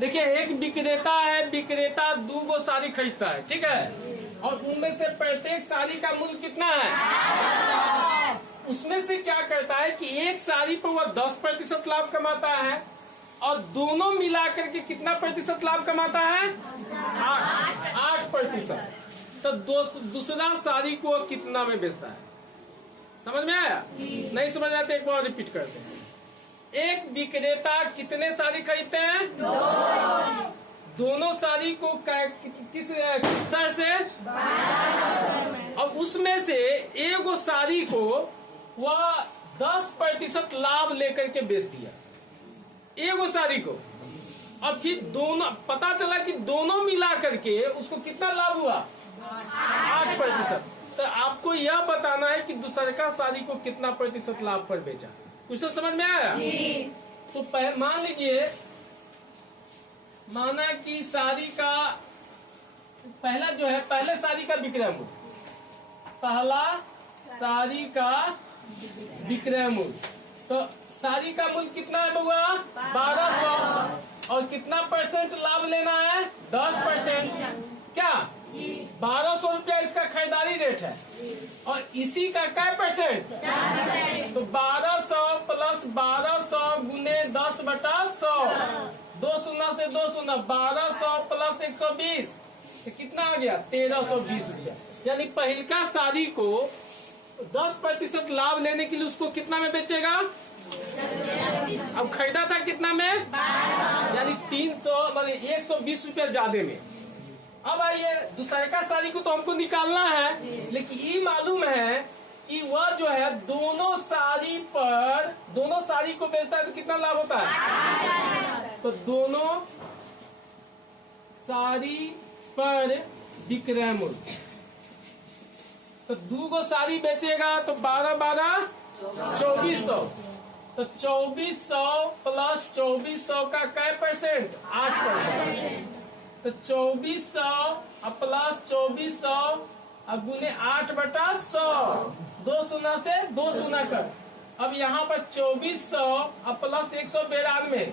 देखिए एक विक्रेता है, विक्रेता 2 गो साड़ी खरीदता है, ठीक है, और उनमें से प्रत्येक साड़ी का मूल्य कितना है? उसमें से क्या करता है कि एक साड़ी पर वह 10% लाभ कमाता है और दोनों मिलाकर के कितना प्रतिशत लाभ कमाता है? 8%। तो दूसरा साड़ी को कितना में बेचता है? समझ में आया? नहीं समझ आया तो एक बार रिपीट करते हैं। एक विक्रेता कितने साड़ी खरीदते हैं? दोनों साड़ी को किस दर से? और उसमें से एक साड़ी को वह 10% लाभ लेकर के बेच दिया, एक साड़ी को, और फिर दोनों पता चला कि दोनों मिला करके उसको कितना लाभ हुआ? 8%। तो आपको यह बताना है कि दूसरे का साड़ी को कितना प्रतिशत लाभ पर बेचा। कुछ तो समझ में आया? तो मान लीजिए, माना कि साड़ी का पहला जो है, पहले साड़ी का विक्रय मूल्य, पहला साड़ी का विक्रय मूल्य, तो साड़ी का मूल्य कितना है बउआ? 1200। और कितना परसेंट लाभ लेना है? 10%। क्या 1200 रुपया इसका खरीदारी रेट है, और इसी का क्या परसेंट? 10%। तो 1200 प्लस 1200 गुने 10/100, 2 शून्य से 2 शून्य, 1200 प्लस 120, तो कितना आ गया? 1320 रुपया। यानी पहलका साड़ी को 10% लाभ लेने के लिए उसको कितना में बेचेगा? अब खरीदा था कितना में? यानी 300, मतलब 120 रुपया ज्यादा में। अब आइए, दूसरे का साड़ी को तो हमको निकालना है, लेकिन ये मालूम है कि वह जो है दोनों साड़ी को बेचता है तो कितना लाभ होता है? तो दोनों साड़ी पर विक्रय मूल्य, तो 2 गो साड़ी बेचेगा तो 12 2400। तो 2400 प्लस 2400 का क्या परसेंट? 8%। तो 2400 प्लस 2400 गुने 8/100, 2 शून्य से 2 शून्य कर। अब यहाँ पर 2400 प्लस 192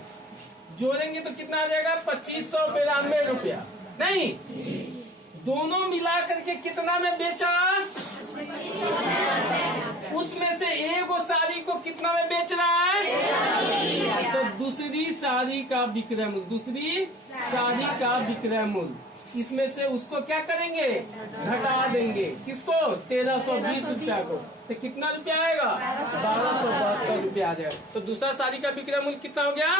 जोड़ेंगे तो कितना आ जाएगा? 2592 रुपया। नहीं, दोनों मिला करके कितना में बेचा? उसमें से एक साड़ी को कितना में बेच रहा है? तो दूसरी साड़ी का विक्रय मूल्य, दूसरी साड़ी का विक्रय मूल्य, इसमें से उसको क्या करेंगे? घटा देंगे। किसको? 1320 रुपया को। तो कितना रुपया आएगा? 1272 रुपया आ जाएगा। तो दूसरा साड़ी का विक्रय मूल्य कितना हो गया?